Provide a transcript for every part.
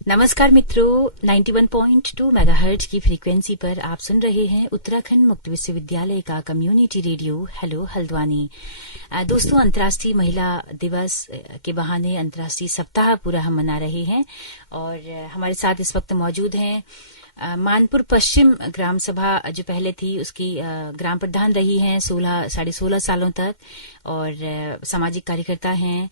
नमस्कार मित्रों, 91.2 मेगाहर्ट्ज की फ्रीक्वेंसी पर आप सुन रहे हैं उत्तराखंड मुक्त विश्वविद्यालय का कम्युनिटी रेडियो हेलो हल्द्वानी। दोस्तों, अंतर्राष्ट्रीय महिला दिवस के बहाने अंतर्राष्ट्रीय सप्ताह पूरा हम मना रहे हैं और हमारे साथ इस वक्त मौजूद हैं मानपुर पश्चिम ग्राम सभा जो पहले थी उसकी ग्राम प्रधान रही हैं 16 सालों तक और सामाजिक कार्यकर्ता हैं।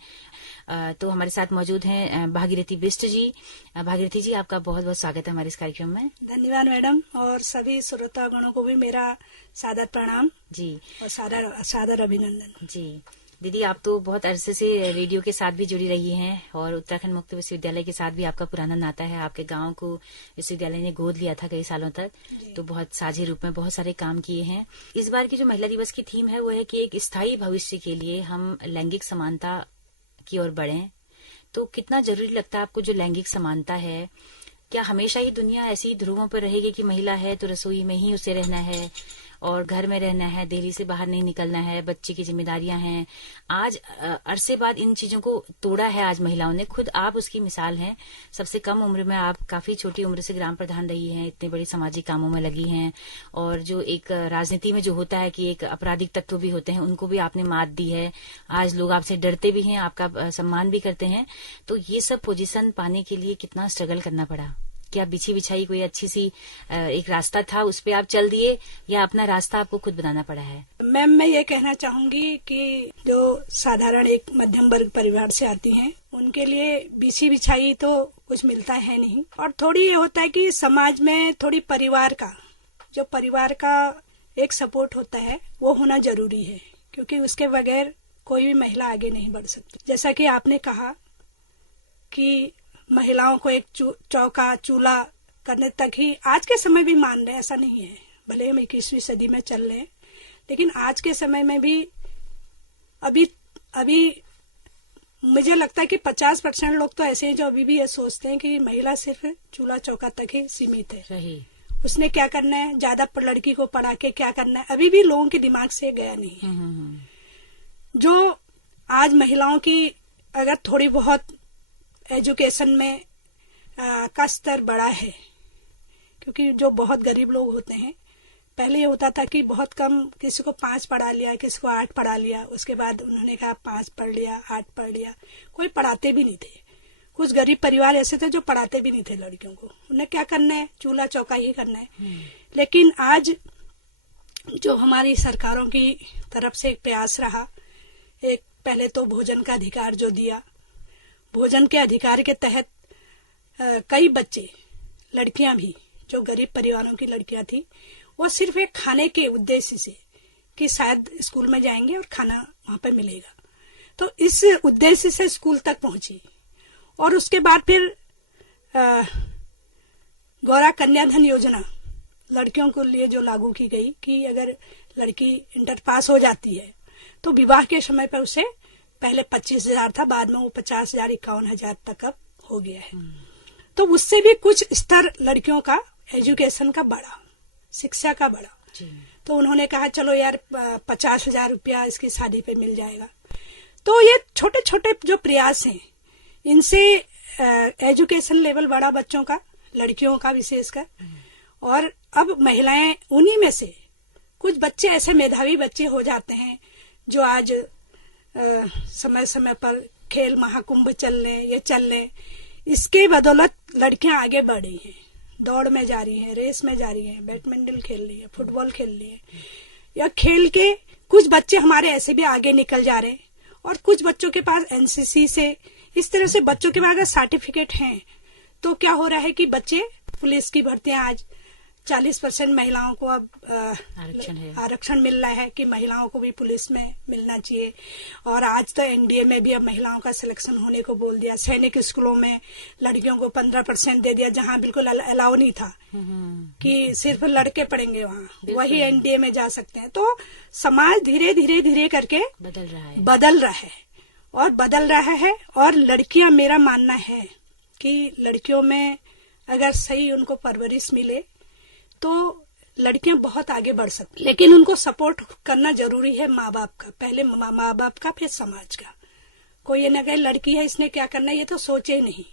तो हमारे साथ मौजूद हैं भागीरथी बिष्ट जी। भागीरथी जी, आपका बहुत बहुत स्वागत है हमारे इस कार्यक्रम में। धन्यवाद मैडम, और सभी श्रोतागणों को भी मेरा सादर प्रणाम जी और सादर अभिनंदन। जी दीदी, आप तो बहुत अरसे से रेडियो के साथ भी जुड़ी रही हैं और उत्तराखंड मुक्त विश्वविद्यालय के साथ भी आपका पुराना नाता है। आपके गांव को विश्वविद्यालय ने गोद लिया था कई सालों तक, तो बहुत साझे रूप में बहुत सारे काम किए हैं। इस बार की जो महिला दिवस की थीम है वो है कि एक स्थायी भविष्य के लिए हम लैंगिक समानता की ओर बढ़ें। तो कितना जरूरी लगता है आपको जो लैंगिक समानता है? क्या हमेशा ही दुनिया ऐसी ध्रुवों पर रहेगी कि महिला है तो रसोई में ही उसे रहना है और घर में रहना है, देहली से बाहर नहीं निकलना है, बच्चे की जिम्मेदारियां हैं? आज अरसे बाद इन चीजों को तोड़ा है आज महिलाओं ने। खुद आप उसकी मिसाल हैं। सबसे कम उम्र में आप काफी छोटी उम्र से ग्राम प्रधान रही हैं, इतने बड़े सामाजिक कामों में लगी हैं और जो एक राजनीति में जो होता है कि एक आपराधिक तत्व भी होते हैं उनको भी आपने मात दी है। आज लोग आपसे डरते भी हैं, आपका सम्मान भी करते हैं। तो ये सब पोजीशन पाने के लिए कितना स्ट्रगल करना पड़ा? क्या बिछी बिछाई कोई अच्छी सी एक रास्ता था, उस पे आप चल दिए, या अपना रास्ता आपको खुद बनाना पड़ा है? मैम, मैं ये कहना चाहूंगी कि जो साधारण एक मध्यम वर्ग परिवार से आती हैं उनके लिए बिछी बिछाई तो कुछ मिलता है नहीं, और थोड़ी ये होता है कि समाज में थोड़ी परिवार का एक सपोर्ट होता है वो होना जरूरी है, क्योंकि उसके बगैर कोई भी महिला आगे नहीं बढ़ सकती। जैसा कि आपने कहा कि महिलाओं को एक चौका चूल्हा करने तक ही आज के समय भी मान रहे, ऐसा नहीं है। भले हम 21वीं सदी में चल रहे हैं, लेकिन आज के समय में भी अभी मुझे लगता है कि 50% लोग तो ऐसे हैं जो अभी भी ये सोचते हैं कि महिला सिर्फ चूल्हा चौका तक ही सीमित है। सही। उसने क्या करना है, ज्यादा लड़की को पढ़ा के क्या करना है, अभी भी लोगों के दिमाग से गया नहीं है। जो आज महिलाओं की अगर थोड़ी बहुत एजुकेशन में का स्तर बढ़ा है, क्योंकि जो बहुत गरीब लोग होते हैं, पहले ये होता था कि बहुत कम, किसी को 5 पढ़ा लिया, किसी को 8 पढ़ा लिया, उसके बाद उन्होंने कहा 5 पढ़ लिया, 8 पढ़ लिया, कोई पढ़ाते भी नहीं थे। कुछ गरीब परिवार ऐसे थे जो पढ़ाते भी नहीं थे लड़कियों को। उन्हें क्या करना है, चूल्हा चौका ही करना है। लेकिन आज जो हमारी सरकारों की तरफ से एक प्रयास रहा, एक पहले तो भोजन का अधिकार जो दिया, भोजन के अधिकार के तहत कई बच्चे, लड़कियां भी, जो गरीब परिवारों की लड़कियां थी, वो सिर्फ एक खाने के उद्देश्य से कि शायद स्कूल में जाएंगे और खाना वहां पर मिलेगा, तो इस उद्देश्य से स्कूल तक पहुंची। और उसके बाद फिर गौरा कन्याधन योजना लड़कियों के लिए जो लागू की गई कि अगर लड़की इंटर पास हो जाती है तो विवाह के समय पर उसे पहले 25,000 था, बाद में वो 50,000 51,000 तक अब हो गया है। तो उससे भी कुछ स्तर लड़कियों का एजुकेशन का बढ़ा, शिक्षा का बढ़ा। तो उन्होंने कहा चलो यार 50,000 रुपया इसकी शादी पे मिल जाएगा। तो ये छोटे छोटे जो प्रयास हैं, इनसे एजुकेशन लेवल बढ़ा बच्चों का, लड़कियों का विशेषकर। और अब महिलाएं, उन्हीं में से कुछ बच्चे ऐसे मेधावी बच्चे हो जाते हैं जो आज समय समय पर खेल महाकुंभ चल रहे, इसके बदौलत लड़कियां आगे बढ़ रही हैं, दौड़ में जा रही हैं, रेस में जा रही हैं, बैडमिंटन खेल रही है, फुटबॉल खेल रही है, या खेल के कुछ बच्चे हमारे ऐसे भी आगे निकल जा रहे हैं। और कुछ बच्चों के पास एनसीसी से, इस तरह से बच्चों के पास अगर सर्टिफिकेट हैं तो क्या हो रहा है कि बच्चे पुलिस की भर्तियां, आज 40% महिलाओं को अब आरक्षण मिल रहा है कि महिलाओं को भी पुलिस में मिलना चाहिए। और आज तो एनडीए में भी अब महिलाओं का सिलेक्शन होने को बोल दिया। सैनिक स्कूलों में लड़कियों को 15% दे दिया, जहां बिल्कुल अलाउ नहीं था कि सिर्फ लड़के पढ़ेंगे, वहां वही एनडीए में जा सकते हैं। तो समाज धीरे धीरे करके बदल रहा है। और लड़कियां, मेरा मानना है कि लड़कियों में अगर सही उनको परवरिश मिले तो लड़कियां बहुत आगे बढ़ सकती, लेकिन उनको सपोर्ट करना जरूरी है माँ बाप का, पहले माँ बाप का, फिर समाज का। कोई ये न कहे लड़की है इसने क्या करना है, ये तो सोचे ही नहीं।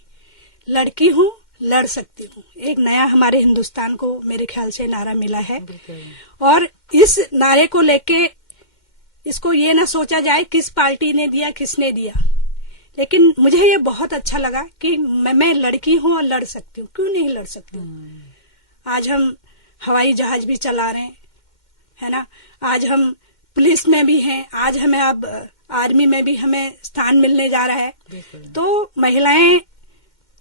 लड़की हूँ, लड़ सकती हूँ। एक नया हमारे हिंदुस्तान को मेरे ख्याल से नारा मिला है, बिल्कुल। और इस नारे को लेके इसको ये ना सोचा जाए किस पार्टी ने दिया किसने दिया, लेकिन मुझे ये बहुत अच्छा लगा कि मैं लड़की हूँ और लड़ सकती हूँ, क्यों नहीं लड़ सकती हूँ। आज हम हवाई जहाज भी चला रहे हैं, है ना, आज हम पुलिस में भी हैं, आज हमें अब आर्मी में भी हमें स्थान मिलने जा रहा है। तो महिलाएं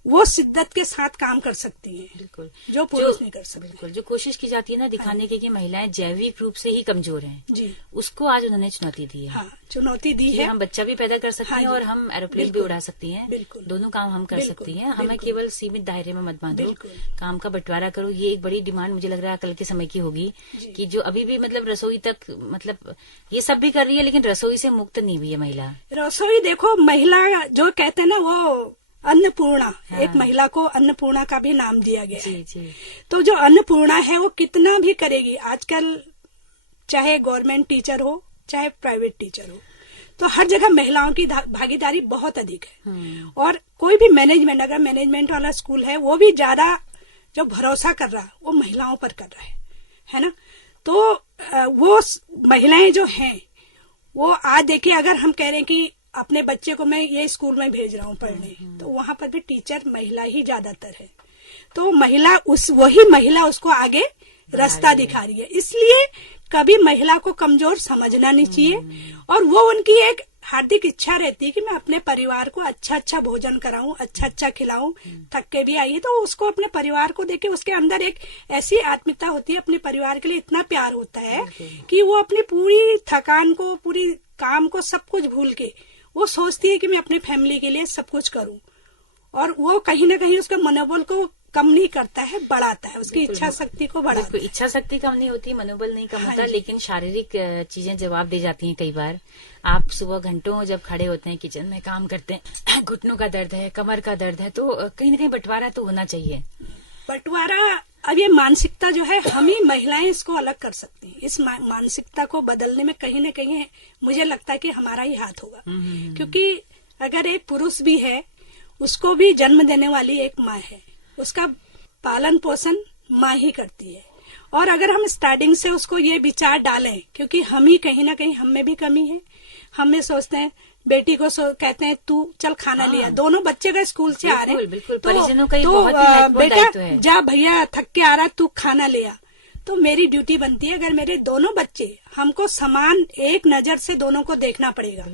वो शिद्दत के साथ काम कर सकती हैं, बिल्कुल, जो पुरुष नहीं कर सकते। बिल्कुल, जो कोशिश की जाती है ना दिखाने की कि महिलाएं जैविक रूप से ही कमजोर हैं जी, उसको आज उन्होंने चुनौती दी है। हाँ, चुनौती दी है। हम बच्चा भी पैदा कर सकती हाँ हैं और हम एरोप्लेन भी उड़ा सकती हैं, बिल्कुल, दोनों काम हम कर सकती हैं। हमें केवल सीमित दायरे में मत बांधो, काम का बंटवारा करो। ये एक बड़ी डिमांड मुझे लग रहा है कल के समय की होगी कि जो अभी भी मतलब रसोई तक मतलब ये सब भी कर रही है, लेकिन रसोई से मुक्त नहीं हुई है महिला। रसोई देखो, महिला जो कहते हैं ना वो अन्नपूर्णा, हाँ। एक महिला को अन्नपूर्णा का भी नाम दिया गया है। जी। तो जो अन्नपूर्णा है वो कितना भी करेगी। आजकल चाहे गवर्नमेंट टीचर हो चाहे प्राइवेट टीचर हो, तो हर जगह महिलाओं की भागीदारी बहुत अधिक है। और कोई भी मैनेजमेंट, अगर मैनेजमेंट वाला स्कूल है, वो भी ज्यादा जो भरोसा कर रहा वो महिलाओं पर कर रहा है ना। तो वो महिलाएं जो हैं वो आज देखिए, अगर हम कह रहे हैं कि अपने बच्चे को मैं ये स्कूल में भेज रहा हूँ पढ़ने, तो वहां पर भी टीचर महिला ही ज्यादातर है। तो महिला वही महिला उसको आगे रास्ता दिखा रही है। इसलिए कभी महिला को कमजोर समझना नहीं चाहिए, और वो उनकी एक हार्दिक इच्छा रहती है कि मैं अपने परिवार को अच्छा अच्छा भोजन कराऊं, अच्छा अच्छा खिलाऊं। थक के भी आई है तो उसको अपने परिवार को देके उसके अंदर एक ऐसी आत्मीयता होती है, अपने परिवार के लिए इतना प्यार होता है कि वो अपनी पूरी थकान को, पूरी काम को, सब कुछ भूल के वो सोचती है कि मैं अपनी फैमिली के लिए सब कुछ करूं। और वो कहीं ना कहीं उसके मनोबल को कम नहीं करता है, बढ़ाता है, उसकी इच्छा शक्ति को बढ़ाता है। इच्छा शक्ति कम नहीं होती, मनोबल नहीं कम होता, लेकिन शारीरिक चीजें जवाब दे जाती हैं। कई बार आप सुबह घंटों जब खड़े होते हैं किचन में काम करते हैं, घुटनों का दर्द है, कमर का दर्द है, तो कहीं ना कहीं बंटवारा तो होना चाहिए। बंटवारा, अब ये मानसिकता जो है, हम ही महिलाएं इसको अलग कर सकती हैं। इस मानसिकता को बदलने में कहीं न कहीं मुझे लगता है कि हमारा ही हाथ होगा। क्योंकि अगर एक पुरुष भी है, उसको भी जन्म देने वाली एक माँ है, उसका पालन पोषण माँ ही करती है। और अगर हम स्टार्टिंग से उसको ये विचार डालें, क्योंकि हम ही कहीं ना कहीं हम में भी कमी है, हम में सोचते हैं, बेटी को कहते हैं तू चल खाना लिया, दोनों बच्चे का स्कूल से आ रहे हैं तो बेटा जा भैया थक के आ रहा तू खाना लिया। तो मेरी ड्यूटी बनती है, अगर मेरे दोनों बच्चे, हमको समान एक नजर से दोनों को देखना पड़ेगा,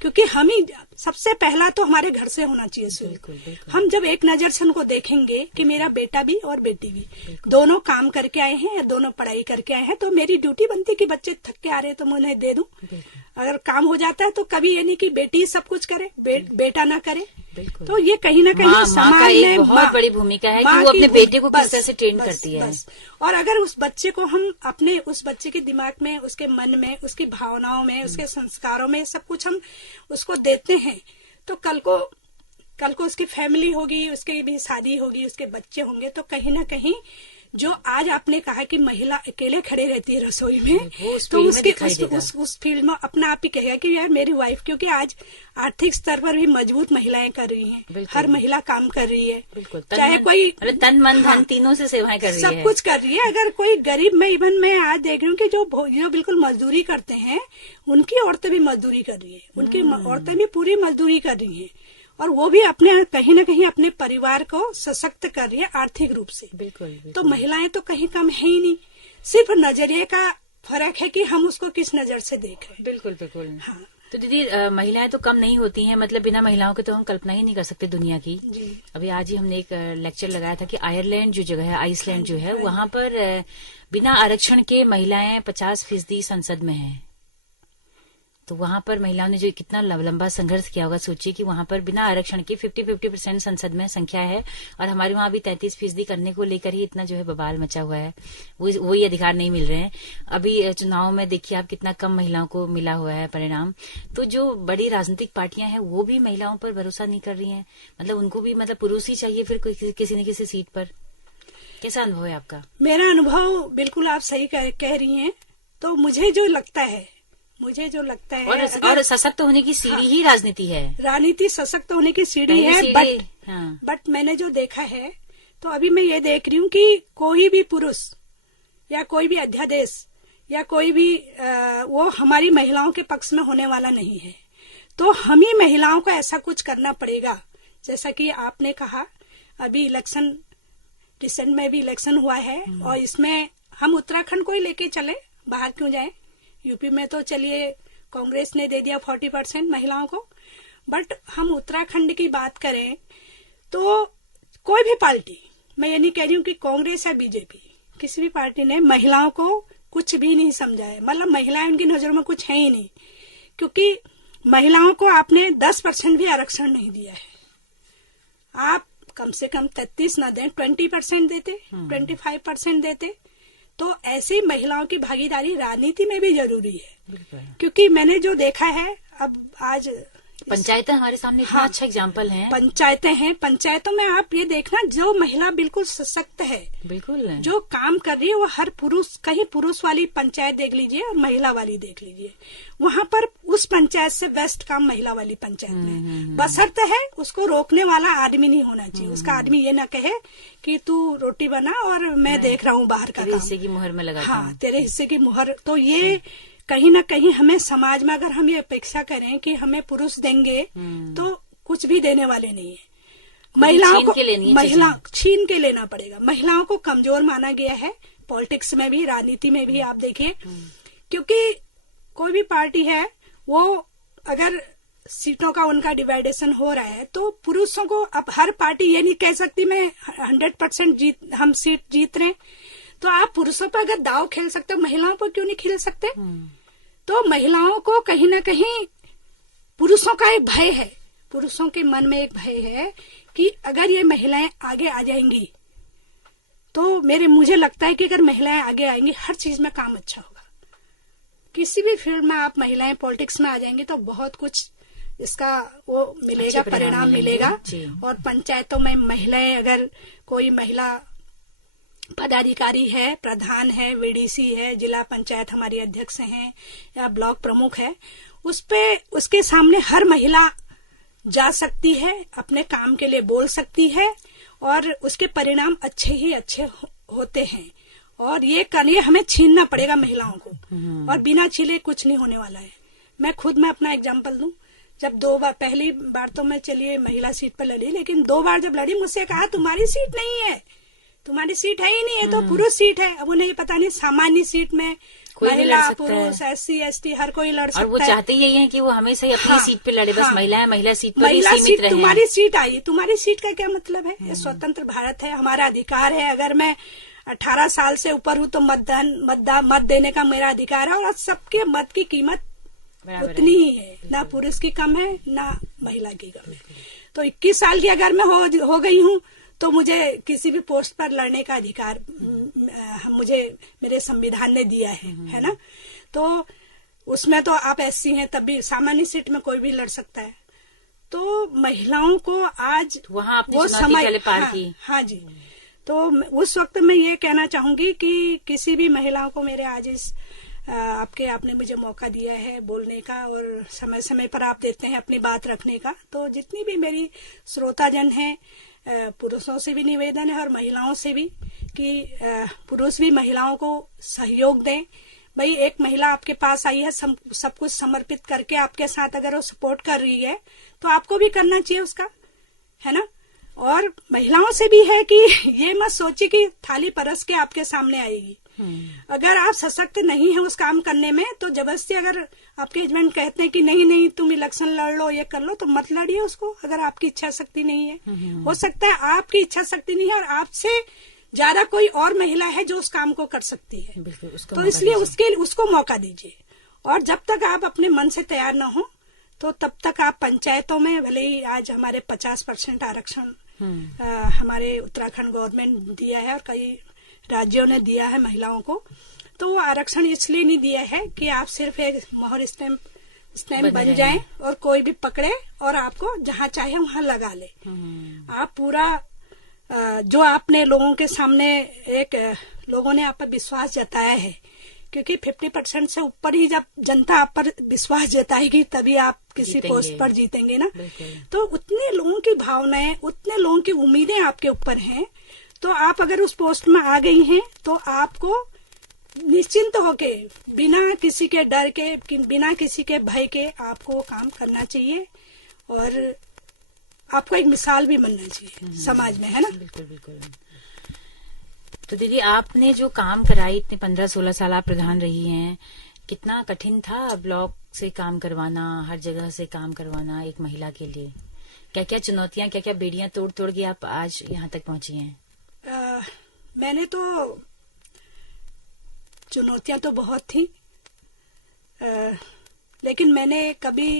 क्योंकि हम ही सबसे पहला तो हमारे घर से होना चाहिए शुरू। हम जब एक नजर से उनको देखेंगे कि मेरा बेटा भी और बेटी भी दोनों काम करके आए हैं, दोनों पढ़ाई करके आए हैं, तो मेरी ड्यूटी बनती है कि बच्चे थक के आ रहे हैं तो मैं उन्हें दे दूं। अगर काम हो जाता है तो कभी ये नहीं कि बेटी सब कुछ करे, बेटा ना करे। तो ये कहीं ना कहीं समाज में बहुत बड़ी भूमिका है कि वो अपने बेटे को किस तरह से ट्रेन करती है। और अगर उस बच्चे को हम अपने, उस बच्चे के दिमाग में, उसके मन में, उसकी भावनाओं में, उसके संस्कारों में सब कुछ हम उसको देते हैं, तो कल को उसकी फैमिली होगी, उसकी भी शादी होगी, उसके बच्चे होंगे, तो कहीं ना कहीं जो आज आपने कहा कि महिला अकेले खड़े रहती है रसोई में, तो उसके उस फील्ड में अपना आप ही कहेगा कि यार मेरी वाइफ, क्योंकि आज आर्थिक स्तर पर भी मजबूत महिलाएं कर रही हैं, हर महिला काम कर रही है, चाहे कोई तन मन धन तीनों से सेवाएं कर रही है, सब कुछ कर रही है। अगर कोई गरीब में, इवन मैं आज देख रही हूँ कि जो बिल्कुल मजदूरी करते हैं, उनकी औरतें भी मजदूरी कर रही है, उनकी औरतें भी पूरी मजदूरी कर रही है, और वो भी अपने कहीं ना कहीं अपने परिवार को सशक्त कर रही है आर्थिक रूप से। बिल्कुल। तो महिलाएं तो कहीं कम है ही नहीं, सिर्फ नजरिए का फर्क है कि हम उसको किस नजर से देख रहे हैं। बिल्कुल। हाँ। तो दीदी महिलाएं तो कम नहीं होती हैं, मतलब बिना महिलाओं के तो हम कल्पना ही नहीं कर सकते दुनिया की। अभी आज ही हमने एक लेक्चर लगाया था कि आयरलैंड जो जगह है, आइसलैंड जो है, वहां पर बिना आरक्षण के महिलाएं 50% संसद में हैं। तो वहां पर महिलाओं ने जो कितना लंबा संघर्ष किया होगा, सोचिए कि वहां पर बिना आरक्षण के 50% संसद में संख्या है, और हमारे वहां भी 33% करने को लेकर ही इतना जो है बवाल मचा हुआ है, वही अधिकार नहीं मिल रहे हैं। अभी चुनाव में देखिए आप कितना कम महिलाओं को मिला हुआ है परिणाम। तो जो बड़ी राजनीतिक पार्टियां हैं वो भी महिलाओं पर भरोसा नहीं कर रही हैं, मतलब उनको भी मतलब पुरुष ही चाहिए फिर किसी न किसी सीट पर। कैसा अनुभव है आपका? मेरा अनुभव बिल्कुल आप सही कह रही हैं। तो मुझे जो लगता है और सशक्त होने की सीढ़ी ही राजनीति है। राजनीति सशक्त होने की सीढ़ी है, बट मैंने जो देखा है तो अभी मैं ये देख रही हूँ कि कोई भी पुरुष या कोई भी अध्यादेश या कोई भी वो हमारी महिलाओं के पक्ष में होने वाला नहीं है। तो हम ही महिलाओं को ऐसा कुछ करना पड़ेगा। जैसा कि आपने कहा, अभी इलेक्शन, रिसेंट में भी इलेक्शन हुआ है और इसमें हम उत्तराखंड को ही लेके चले, बाहर क्यों जाएं। यूपी में तो चलिए कांग्रेस ने दे दिया 40% महिलाओं को, बट हम उत्तराखंड की बात करें तो कोई भी पार्टी, मैं ये नहीं कह रही हूँ कि कांग्रेस या बीजेपी, किसी भी पार्टी ने महिलाओं को कुछ भी नहीं समझा है। मतलब महिलाएं उनकी नजरों में कुछ है ही नहीं, क्योंकि महिलाओं को आपने 10% भी आरक्षण नहीं दिया है। आप कम से कम 33 न दें, 20% देते, 25% देते, तो ऐसी महिलाओं की भागीदारी राजनीति में भी जरूरी है। क्योंकि मैंने जो देखा है, अब आज पंचायतें हमारे सामने इतना अच्छा एग्जाम्पल है। पंचायतें हैं, पंचायतों में आप ये देखना, जो महिला बिल्कुल सशक्त है, बिल्कुल जो काम कर रही है, वो हर पुरुष, कहीं पुरुष वाली पंचायत देख लीजिए और महिला वाली देख लीजिए, वहाँ पर उस पंचायत से बेस्ट काम महिला वाली पंचायत में। बशर्ते है उसको रोकने वाला आदमी नहीं होना चाहिए। उसका आदमी ये ना कहे कि तू रोटी बना और मैं देख रहा हूँ बाहर का काम, हिस्से की मुहर में लगा। हाँ, तेरे हिस्से की मुहर। तो ये कहीं ना कहीं हमें समाज में, अगर हम ये अपेक्षा करें कि हमें पुरुष देंगे, तो कुछ भी देने वाले नहीं है। महिलाओं को छीन के लेना पड़ेगा। महिलाओं को कमजोर माना गया है, पॉलिटिक्स में भी, राजनीति में भी। आप देखिए, क्योंकि कोई भी पार्टी है, वो अगर सीटों का उनका डिवाइडेशन हो रहा है, तो पुरुषों को, अब हर पार्टी ये नहीं कह सकती मैं 100% हम सीट जीत रहे। तो आप पुरुषों पर अगर दाव खेल सकते हो, महिलाओं पर क्यों नहीं खेल सकते? तो महिलाओं को कहीं ना कहीं पुरुषों का एक भय है, पुरुषों के मन में एक भय है कि अगर ये महिलाएं आगे आ जाएंगी, तो मुझे लगता है कि अगर महिलाएं आगे आएंगी, हर चीज में काम अच्छा होगा। किसी भी फील्ड में आप महिलाएं पॉलिटिक्स में आ जाएंगी तो बहुत कुछ इसका वो मिलेगा, परिणाम मिलेगा। और पंचायतों में महिलाएं, अगर कोई महिला पदाधिकारी है, प्रधान है, वीडीसी है, जिला पंचायत हमारी अध्यक्ष हैं या ब्लॉक प्रमुख है, उसके सामने हर महिला जा सकती है, अपने काम के लिए बोल सकती है और उसके परिणाम अच्छे ही अच्छे होते हैं। और ये हमें छीनना पड़ेगा महिलाओं को, और बिना छीले कुछ नहीं होने वाला है। मैं अपना एग्जाम्पल दूं, जब 2 बार, पहली बार तो मैं चलिए महिला सीट पर लड़ी, लेकिन 2 बार जब लड़ी, मुझसे कहा तुम्हारी सीट नहीं है, तुम्हारी सीट है ही नहीं है, तो पुरुष सीट है। अब उन्हें पता नहीं, सामान्य सीट में महिला, पुरुष, SC ST हर कोई लड़ सकता है। और वो चाहते यही है कि वो हमेशा ही अपनी सीट पे लड़े। बस महिला सीट पर महिला सीट, तुम्हारी सीट आई, तुम्हारी सीट का क्या मतलब है? ये स्वतंत्र भारत है, हमारा अधिकार है। अगर मैं 18 साल से ऊपर हूँ तो मत देने का मेरा अधिकार है। और सबके मत की कीमत उतनी ही है, ना पुरुष की कम है ना महिला की कम है। तो 21 साल की अगर मैं हो गई हूँ, तो मुझे किसी भी पोस्ट पर लड़ने का अधिकार मुझे मेरे संविधान ने दिया है ना। तो उसमें तो आप SC हैं, तब भी सामान्य सीट में कोई भी लड़ सकता है। तो महिलाओं को आज वहाँ वो समय हाँ जी। तो उस वक्त मैं ये कहना चाहूंगी कि किसी भी महिलाओं को, मेरे आज इस आपने मुझे मौका दिया है बोलने का, और समय समय पर आप देते हैं अपनी बात रखने का। तो जितनी भी मेरी श्रोताजन हैं, पुरुषों से भी निवेदन है और महिलाओं से भी, कि पुरुष भी महिलाओं को सहयोग दें। भाई, एक महिला आपके पास आई है, सब कुछ समर्पित करके आपके साथ अगर वो सपोर्ट कर रही है, तो आपको भी करना चाहिए उसका, है ना। और महिलाओं से भी है कि ये मत सोचिए कि थाली परस के आपके सामने आएगी। अगर आप सशक्त नहीं है उस काम करने में, तो जबरदस्ती अगर आपके हस्बैंड कहते हैं कि नहीं तुम इलेक्शन लड़ लो, ये कर लो, तो मत लड़िए उसको, अगर आपकी इच्छा शक्ति नहीं है। हो सकता है आपकी इच्छा शक्ति नहीं है और आपसे ज्यादा कोई और महिला है जो उस काम को कर सकती है, तो इसलिए उसको मौका दीजिए। और जब तक आप अपने मन से तैयार न हो, तो तब तक आप पंचायतों में, भले ही आज हमारे 50% आरक्षण हमारे उत्तराखंड गवर्नमेंट दिया है और कई राज्यों ने दिया है महिलाओं को, तो वो आरक्षण इसलिए नहीं दिया है कि आप सिर्फ एक मोहर स्टैम्प बन जाएं और कोई भी पकड़े और आपको जहाँ चाहे वहाँ लगा ले। आप पूरा जो आपने लोगों के सामने, लोगों ने आप पर विश्वास जताया है, क्योंकि 50% से ऊपर ही जब जनता आप पर विश्वास जताएगी, तभी आप किसी पोस्ट पर जीतेंगे ना। तो उतने लोगों की भावनाएं, उतने लोगों की उम्मीदें आपके ऊपर हैं, तो आप अगर उस पोस्ट में आ गई हैं तो आपको निश्चिंत होके, बिना किसी के डर के, बिना किसी के भय के आपको काम करना चाहिए और आपको एक मिसाल भी बनना चाहिए समाज में, है ना। बिल्कुल बिल्कुल। तो दीदी, आपने जो काम कराई, इतने 15-16 साल आप प्रधान रही हैं, कितना कठिन था ब्लॉक से काम करवाना, हर जगह से काम करवाना एक महिला के लिए? क्या क्या चुनौतियां, क्या क्या बेड़ियां तोड़ तोड़ के आप आज यहाँ तक पहुंची हैं? मैंने तो चुनौतियां तो बहुत थी, लेकिन मैंने कभी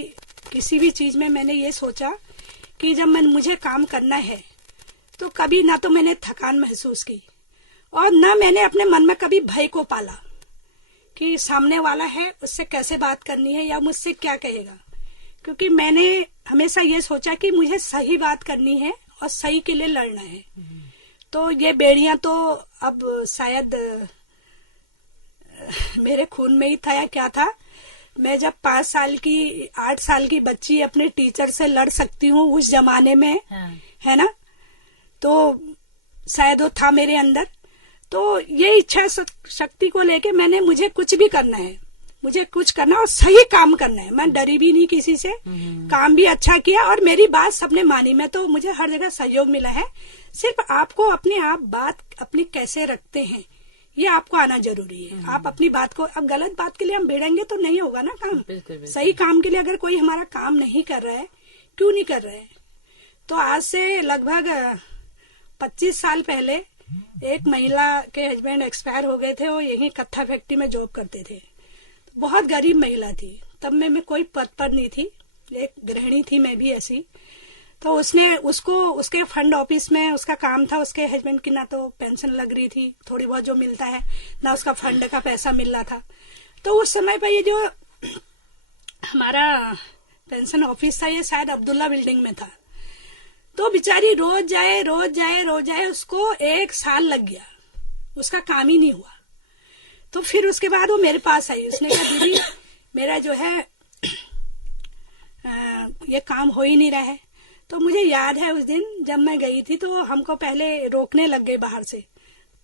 किसी भी चीज में मैंने ये सोचा कि जब मुझे काम करना है तो कभी ना तो मैंने थकान महसूस की और ना मैंने अपने मन में कभी भय को पाला कि सामने वाला है उससे कैसे बात करनी है या मुझसे क्या कहेगा, क्योंकि मैंने हमेशा ये सोचा कि मुझे सही बात करनी है और सही के लिए लड़ना है। तो ये बेड़ियां तो अब शायद मेरे खून में ही था या क्या था। मैं जब 8 साल की बच्ची अपने टीचर से लड़ सकती हूँ उस जमाने में, है ना, तो शायद वो था मेरे अंदर। तो ये इच्छा शक्ति को लेके मुझे कुछ भी करना है, मुझे कुछ करना और सही काम करना है। मैं डरी भी नहीं किसी से, काम भी अच्छा किया और मेरी बात सबने मानी। मैं तो मुझे हर जगह सहयोग मिला है। सिर्फ आपको अपने आप बात अपनी कैसे रखते हैं ये आपको आना जरूरी है। आप अपनी बात को, अब गलत बात के लिए हम भिड़ेंगे तो नहीं होगा ना काम। बिल्कुल। सही काम के लिए अगर कोई हमारा काम नहीं कर रहा है, क्यों नहीं कर रहा है। तो आज से लगभग 25 साल पहले एक महिला के हस्बैंड एक्सपायर हो गए थे। वो यही कत्था फैक्ट्री में जॉब करते थे। बहुत गरीब महिला थी। तब मैं कोई पद पर नहीं थी, एक गृहिणी थी मैं भी ऐसी। तो उसके फंड ऑफिस में उसका काम था। उसके हस्बैंड की ना तो पेंशन लग रही थी, थोड़ी बहुत जो मिलता है, ना उसका फंड का पैसा मिल रहा था। तो उस समय पर ये जो हमारा पेंशन ऑफिस था ये शायद अब्दुल्ला बिल्डिंग में था। तो बेचारी रोज जाए, उसको 1 साल लग गया, उसका काम ही नहीं हुआ। तो फिर उसके बाद वो मेरे पास आई। उसने कहा दीदी मेरा जो है ये काम हो ही नहीं रहा है। तो मुझे याद है उस दिन जब मैं गई थी तो हमको पहले रोकने लग गए बाहर से।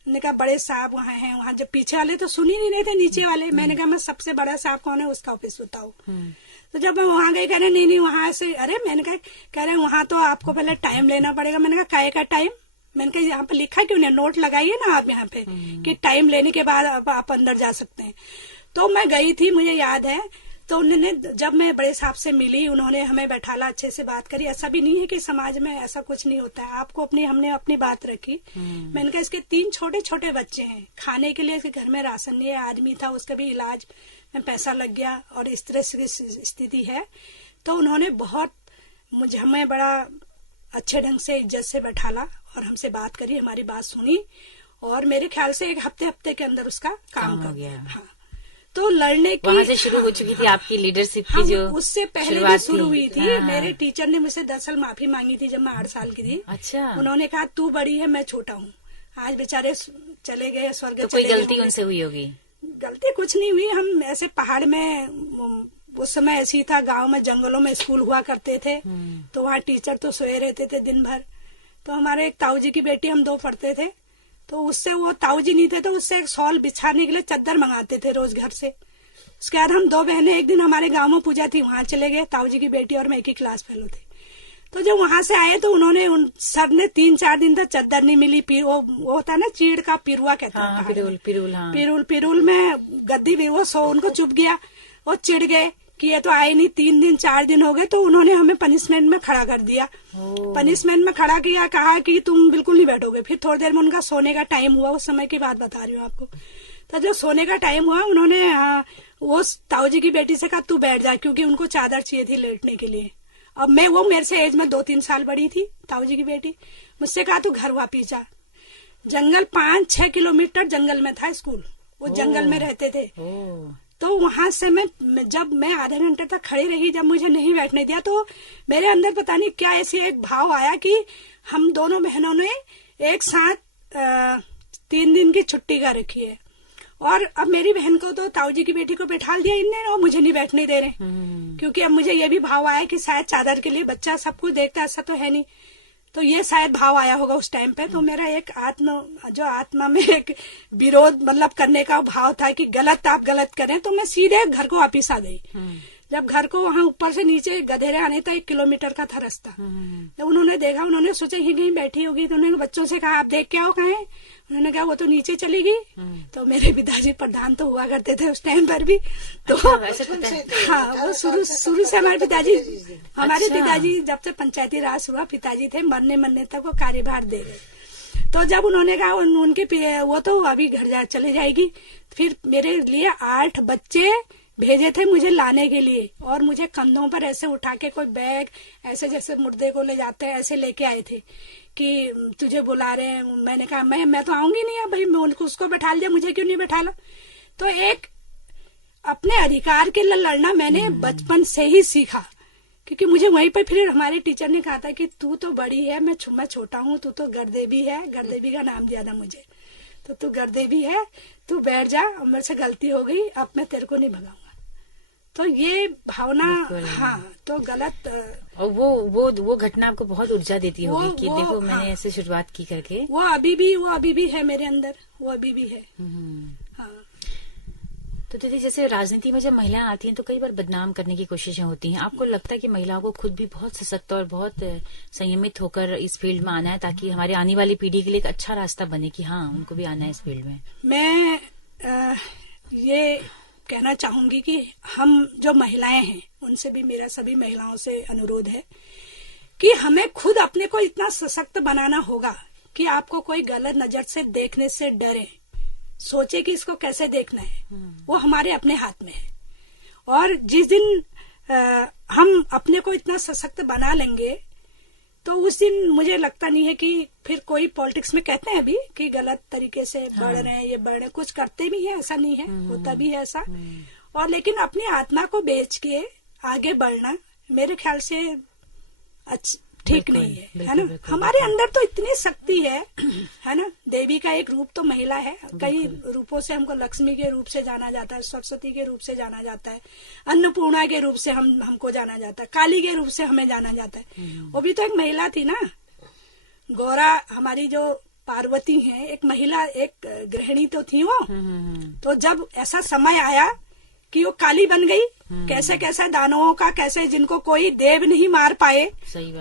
मैंने कहा बड़े साहब वहाँ हैं, वहाँ जब पीछे वाले तो सुन ही नहीं रहे थे, नीचे वाले। मैंने कहा मैं सबसे बड़ा साहब कौन है उसका ऑफिस बताओ। तो जब मैं वहाँ गई, कह रहे नहीं वहाँ से। अरे मैंने कह रहे वहाँ तो आपको पहले टाइम लेना पड़ेगा। मैंने कहा काहे का टाइम? मैंने कहा यहाँ पे लिखा क्यों नहीं, नोट लगाइए ना आप यहाँ पे कि टाइम लेने के बाद आप अंदर जा सकते हैं। तो मैं गई थी, मुझे याद है। तो उन्होंने, जब मैं बड़े साहब से मिली, उन्होंने हमें बैठाला, अच्छे से बात करी। ऐसा भी नहीं है कि समाज में ऐसा कुछ नहीं होता है। आपको हमने अपनी बात रखी। मैंने कहा इसके 3 छोटे छोटे बच्चे हैं, खाने के लिए इसके घर में राशन नहीं है, आदमी था उसका भी इलाज में पैसा लग गया और इस तरह से स्थिति है। तो उन्होंने हमें बड़ा अच्छे ढंग से इज्जत से बैठाला और हमसे बात करी, हमारी बात सुनी और मेरे ख्याल से 1 हफ्ते के अंदर उसका काम कर गया। हाँ, तो लड़ने की वहाँ से शुरू हो चुकी थी आपकी लीडरशिप की जो उससे पहले भी शुरू हुई थी। मेरे टीचर ने मुझसे दरअसल माफी मांगी थी जब मैं 8 साल की थी। अच्छा। उन्होंने कहा तू बड़ी है मैं छोटा हूँ। आज बेचारे चले गए स्वर्ग। तो कोई गलती उनसे हुई होगी? गलती कुछ नहीं हुई। हम ऐसे पहाड़ में, उस समय ऐसी था, गांव में जंगलों में स्कूल हुआ करते थे। तो वहाँ टीचर तो सोए रहते थे दिन भर। तो हमारे एक ताऊ जी की बेटी, हम 2 पढ़ते थे। तो उससे, वो ताऊ जी नहीं थे तो उससे एक शॉल बिछाने के लिए चद्दर मंगाते थे रोज घर से। उसके बाद हम 2 बहनें, एक दिन हमारे गांव में पूजा थी, वहां चले गए। ताऊ जी की बेटी और मैं एक ही क्लास फेलो थी। तो जब वहां से आए तो सर ने 3-4 दिन तक चद्दर नहीं मिली। वो होता है ना चीड़ का पिरुआ कहते हैं, पिरुल में गद्दी भी, वो उनको चुभ गया। वो चिढ़ गए कि ये तो आए नहीं, 3 दिन 4 दिन हो गए। तो उन्होंने हमें पनिशमेंट में खड़ा कर दिया। पनिशमेंट में खड़ा किया, कहा कि तुम बिल्कुल नहीं बैठोगे। फिर थोड़ी देर में उनका सोने का टाइम हुआ, उस समय की बात बता रही हूँ आपको। तो जब सोने का टाइम हुआ, उन्होंने वो ताऊ जी की बेटी से कहा तू बैठ जा, क्योंकि उनको चादर चाहिए थी लेटने के लिए। अब वो मेरे से एज में 2-3 साल बड़ी थी, ताऊ जी की बेटी। मुझसे कहा तू घर वापिस जा। जंगल 5-6 किलोमीटर जंगल में था स्कूल, वो जंगल में रहते थे। तो वहां से जब मैं आधे घंटे तक खड़ी रही, जब मुझे नहीं बैठने दिया, तो मेरे अंदर पता नहीं क्या ऐसे एक भाव आया कि हम दोनों बहनों ने एक साथ 3 दिन की छुट्टी कर रखी है। और अब मेरी बहन को तो ताऊ जी की बेटी को बैठा दिया इनने और मुझे नहीं बैठने दे रहे। क्योंकि अब मुझे ये भी भाव आया कि शायद चादर के लिए बच्चा सब कुछ देखता, ऐसा तो है नहीं। तो ये शायद भाव आया होगा उस टाइम पे। तो मेरा एक आत्मा में एक विरोध मतलब करने का भाव था कि गलत आप गलत करें, तो मैं सीधे घर को वापिस आ गई। जब घर को वहाँ ऊपर से नीचे गधेरे आने तक 1 किलोमीटर का था रास्ता। जब उन्होंने देखा, उन्होंने सोचा ही कहीं बैठी होगी, तो उन्होंने बच्चों से कहा आप देख के आओ कहाँ है। उन्होंने कहा वो तो नीचे चली गई। तो मेरे पिताजी प्रधान तो हुआ करते थे उस टाइम पर भी। तो हाँ, वो शुरू से हमारे पिताजी जब से पंचायती राज हुआ, पिताजी थे, मरने तक वो कार्यभार दे गए। तो जब उन्होंने कहा उनके वो तो अभी घर चले जाएगी, फिर मेरे लिए 8 बच्चे भेजे थे मुझे लाने के लिए, और मुझे कंधों पर ऐसे उठा के कोई बैग ऐसे जैसे मुर्दे को ले जाते हैं ऐसे लेके आए थे कि तुझे बुला रहे हैं। मैंने कहा मैं तो आऊंगी नहीं भाई, मैं उनको उसको बैठा लिया, मुझे क्यों नहीं बैठा लो। तो एक अपने अधिकार के लिए लड़ना मैंने बचपन से ही सीखा, क्योंकि मुझे वहीं पर फिर हमारे टीचर ने कहा था कि तू तो बड़ी है, मैं छोटा हूँ, तू तो गरदेवी है, गरदेवी का नाम दिया था मुझे, तो तू गरदेवी है, तू बैठ जा, मेरे से गलती हो गई, अब मैं तेरे को नहीं भगाऊंगा। तो ये भावना, हाँ, तो गलत। और वो घटना आपको बहुत ऊर्जा देती होगी कि देखो मैंने ऐसे शुरुआत की करके। वो अभी भी है मेरे अंदर, वो अभी भी है। हाँ। तो दीदी, जैसे राजनीति में जब महिलाएं आती हैं तो कई बार बदनाम करने की कोशिशें होती हैं। आपको लगता है कि महिलाओं को खुद भी बहुत सशक्त और बहुत संयमित होकर इस फील्ड में आना है, ताकि हमारी आने वाली पीढ़ी के लिए एक अच्छा रास्ता बने कि हाँ उनको भी आना है इस फील्ड में? मैं ये कहना चाहूंगी कि हम जो महिलाएं हैं उनसे भी मेरा सभी महिलाओं से अनुरोध है कि हमें खुद अपने को इतना सशक्त बनाना होगा कि आपको कोई गलत नजर से देखने से डरे, सोचे कि इसको कैसे देखना है, वो हमारे अपने हाथ में है। और जिस दिन हम अपने को इतना सशक्त बना लेंगे तो उस दिन मुझे लगता नहीं है कि फिर कोई पॉलिटिक्स में कहते हैं अभी कि गलत तरीके से बढ़ रहे हैं, ये बढ़ रहे हैं, कुछ करते भी हैं, ऐसा नहीं है, होता भी है ऐसा। और लेकिन अपनी आत्मा को बेच के आगे बढ़ना मेरे ख्याल से ठीक नहीं है ना। हमारे अंदर तो इतनी शक्ति है ना। देवी का एक रूप तो महिला है, कई रूपों से हमको लक्ष्मी के रूप से जाना जाता है, सरस्वती के रूप से जाना जाता है, अन्नपूर्णा के रूप से हमको जाना जाता है, काली के रूप से हमें जाना जाता है। वो भी तो एक महिला थी ना। गौरा हमारी जो पार्वती है एक महिला, एक गृहिणी तो थी वो। तो जब ऐसा समय आया कि वो काली बन गई, कैसे कैसे दानवों का, कैसे जिनको कोई देव नहीं मार पाए,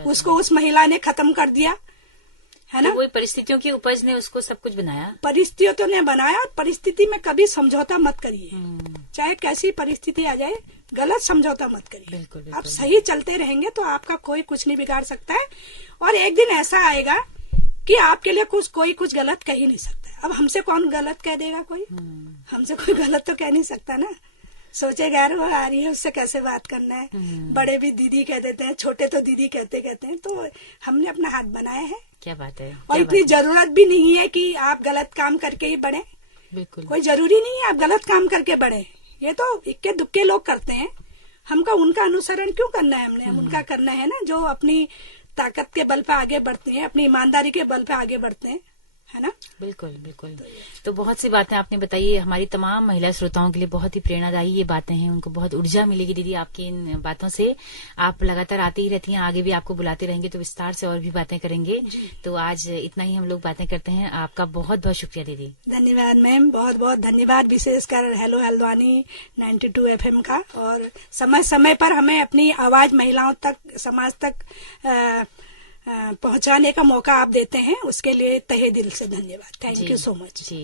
उसको उस महिला ने खत्म कर दिया, है ना। वही परिस्थितियों की उपज ने उसको सब कुछ बनाया, परिस्थितियों ने बनाया। और परिस्थिति में कभी समझौता मत करिए, चाहे कैसी परिस्थिति आ जाए, गलत समझौता मत करिए। बिल्कुल। आप सही चलते रहेंगे तो आपका कोई कुछ नहीं बिगाड़ सकता है। और एक दिन ऐसा आएगा कि आपके लिए कोई कुछ गलत कह ही नहीं सकता। अब हमसे कौन गलत कह देगा? कोई हमसे कोई गलत तो कह नहीं सकता ना। सोचेगा यार वो आ रही है, उससे कैसे बात करना है। बड़े भी दीदी कह देते हैं, छोटे तो दीदी कहते हैं। तो हमने अपना हाथ बनाया है। क्या बात है। और इतनी जरूरत भी नहीं है कि आप गलत काम करके ही बढ़े। बिल्कुल, कोई जरूरी नहीं है आप गलत काम करके बढ़े। ये तो इक्के दुक्के लोग करते हैं। हमको उनका अनुसरण क्यों करना है? हमने उनका करना है ना जो अपनी ताकत के बल पे आगे बढ़ते हैं, अपनी ईमानदारी के बल पे आगे बढ़ते हैं, है ना। बिल्कुल बिल्कुल। तो बहुत सी बातें आपने बताई, हमारी तमाम महिला श्रोताओं के लिए बहुत ही प्रेरणादायी ये बातें हैं। उनको बहुत ऊर्जा मिलेगी दीदी आपकी इन बातों से। आप लगातार आती ही रहती हैं, आगे भी आपको बुलाते रहेंगे तो विस्तार से और भी बातें करेंगे। तो आज इतना ही हम लोग बातें करते हैं। आपका बहुत बहुत शुक्रिया दीदी। धन्यवाद मैम, बहुत बहुत धन्यवाद। विशेषकर हेलो हल्द्वानी 92 FM का। और समय समय पर हमें अपनी आवाज महिलाओं तक, समाज तक पहुंचाने का मौका आप देते हैं, उसके लिए तहे दिल से धन्यवाद। Thank you so much. जी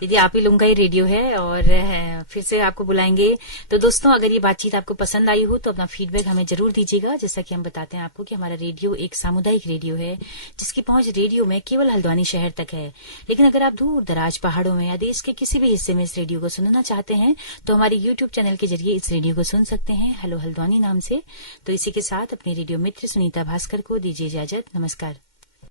दीदी, आप ही लोगों का ये रेडियो है और फिर से आपको बुलाएंगे। तो दोस्तों, अगर ये बातचीत आपको पसंद आई हो तो अपना फीडबैक हमें जरूर दीजिएगा। जैसा कि हम बताते हैं आपको कि हमारा रेडियो एक सामुदायिक रेडियो है जिसकी पहुंच रेडियो में केवल हल्द्वानी शहर तक है। लेकिन अगर आप दूर दराज पहाड़ों में या देश के किसी भी हिस्से में इस रेडियो को सुनना चाहते हैं तो हमारे यूट्यूब चैनल के जरिए इस रेडियो को सुन सकते हैं, हेलो हल्द्वानी नाम से। तो इसी के साथ अपने रेडियो मित्र सुनीता भास्कर को दीजिए इजाजत। नमस्कार।